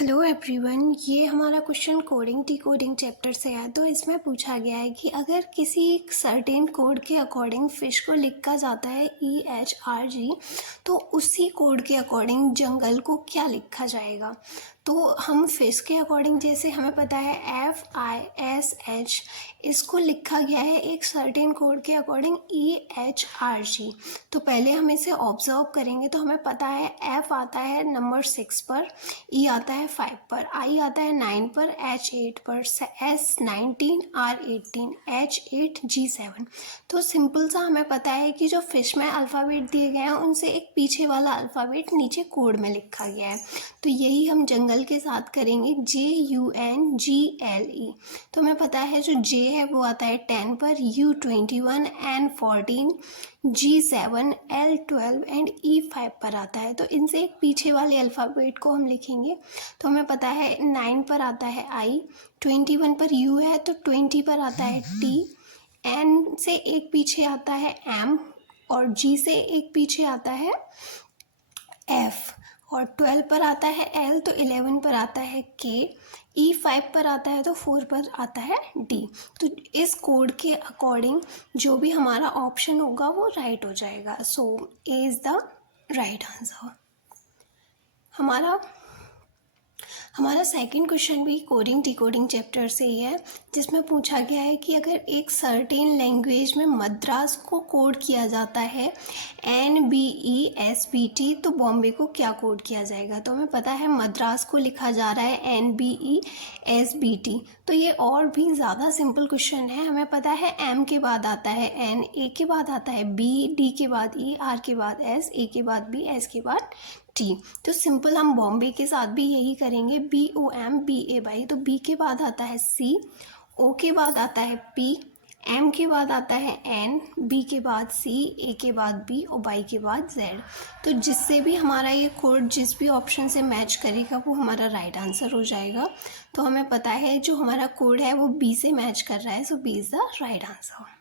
Hello everyone, ये हमारा question coding decoding chapter से है। तो इसमें पूछा गया है कि अगर किसी सर्टेन कोड के अकॉर्डिंग फिश को लिखा जाता है EHRG, तो उसी कोड के अकॉर्डिंग जंगल को क्या लिखा जाएगा। तो हम फिश के अकॉर्डिंग, जैसे हमें पता है FISH, इसको लिखा गया है एक सर्टेन कोड के अकॉर्डिंग EHRG। तो पहले हम इसे ऑब्जर्व करेंगे तो हमें पता है F आता है नंबर 6 पर, E आता है 5 पर, I आता है 9 पर, H 8 पर, S 19, R 18, H 8, G 7। तो सिंपल सा हमें पता है कि जो फिश में अल्फ़ाबेट दिए गए हैं उनसे एक पीछे वाला अल्फ़ाबेट नीचे कोड में लिखा गया है। तो यही हम जंगल के साथ करेंगे, JUNGLE। तो हमें पता है जो J है वो आता है 10 पर, U 21, N 14, G 7, L 12 and E 5 पर आता है। तो इनसे एक पीछे वाले अल्फ़ाबेट को हम लिखेंगे। तो हमें पता है 9 पर आता है I, 21 पर U है तो 20 पर आता है T, N से एक पीछे आता है M और G से एक पीछे आता है F और 12 पर आता है L, तो 11 पर आता है K, E 5 पर आता है तो 4 पर आता है D। तो इस कोड के अकॉर्डिंग जो भी हमारा ऑप्शन होगा वो राइट हो जाएगा। सो A is the right answer. हमारा सेकंड क्वेश्चन भी कोडिंग डिकोडिंग चैप्टर से ही है, जिसमें पूछा गया है कि अगर एक सर्टेन लैंग्वेज में मद्रास को कोड किया जाता है NBESBT, तो बॉम्बे को क्या कोड किया जाएगा। तो हमें पता है मद्रास को लिखा जा रहा है NBESBT। तो ये और भी ज़्यादा सिंपल क्वेश्चन है। हमें पता है M के बाद आता है N, A के बाद आता है B, D के बाद E, R के बाद S, A के बाद B, S के बाद T। तो सिंपल हम बॉम्बे के साथ भी यही करेंगे, BOMBAY। तो B के बाद आता है C, O के बाद आता है P, M के बाद आता है N, B के बाद C, A के बाद B और Y के बाद Z। तो जिससे भी हमारा ये कोड जिस भी ऑप्शन से मैच करेगा वो हमारा राइट आंसर हो जाएगा। तो हमें पता है जो हमारा कोड है वो B से मैच कर रहा है, सो B is the right answer.